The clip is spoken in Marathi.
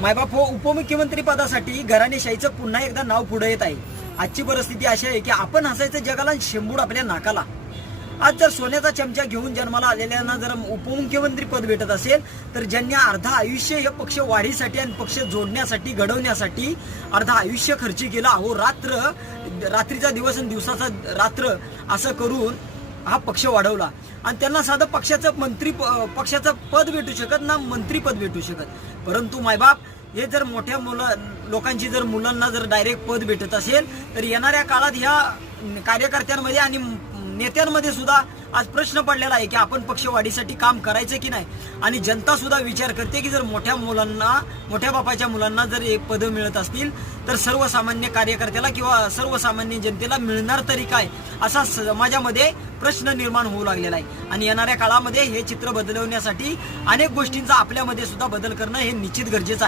मायबाप हो उपमुख्यमंत्री पदासाठी घराणेशाहीचं पुन्हा एकदा नाव पुढे येत आहे. आजची परिस्थिती अशी आहे की आपण हसायचं जगाला शेंबूड आपल्या नाकाला. आज जर सोन्याचा चमचा घेऊन जन्माला आलेल्यांना जर उपमुख्यमंत्री पद भेटत असेल तर ज्यांनी अर्धा आयुष्य हे पक्ष वाढीसाठी आणि पक्ष जोडण्यासाठी घडवण्यासाठी अर्धा आयुष्य खर्च केलं अहो रात्र रात्रीचा दिवस आणि दिवसाचा रात्र असं करून हा पक्ष वाढवला. आणि त्यांना साधं पक्षाचं मंत्री प- पक्षाचं पद भेटू शकत ना मंत्रीपद भेटू शकत. परंतु मायबाप हे जर मोठ्या मुलं लोकांची जर मुलांना जर डायरेक्ट पद भेटत असेल तर येणाऱ्या काळात ह्या कार्यकर्त्यांमध्ये आणि नेत्यांमध्ये सुद्धा आज प्रश्न पडलेला आहे की आपण पक्षवाढीसाठी काम करायचं की नाही? आणि जनता सुद्धा विचार करते की जर मोठ्या मुलांना मोठ्या बापाच्या मुलांना जर एक पदं मिळत असतील तर सर्वसामान्य कार्यकर्त्याला किंवा सर्वसामान्य जनतेला मिळणार तरी काय? असा समाजामध्ये प्रश्न निर्माण होऊ लागलेला आहे. आणि येणाऱ्या काळामध्ये हे चित्र बदलवण्यासाठी अनेक गोष्टींचा आपल्यामध्ये सुद्धा बदल करणं हे निश्चित गरजेचं आहे.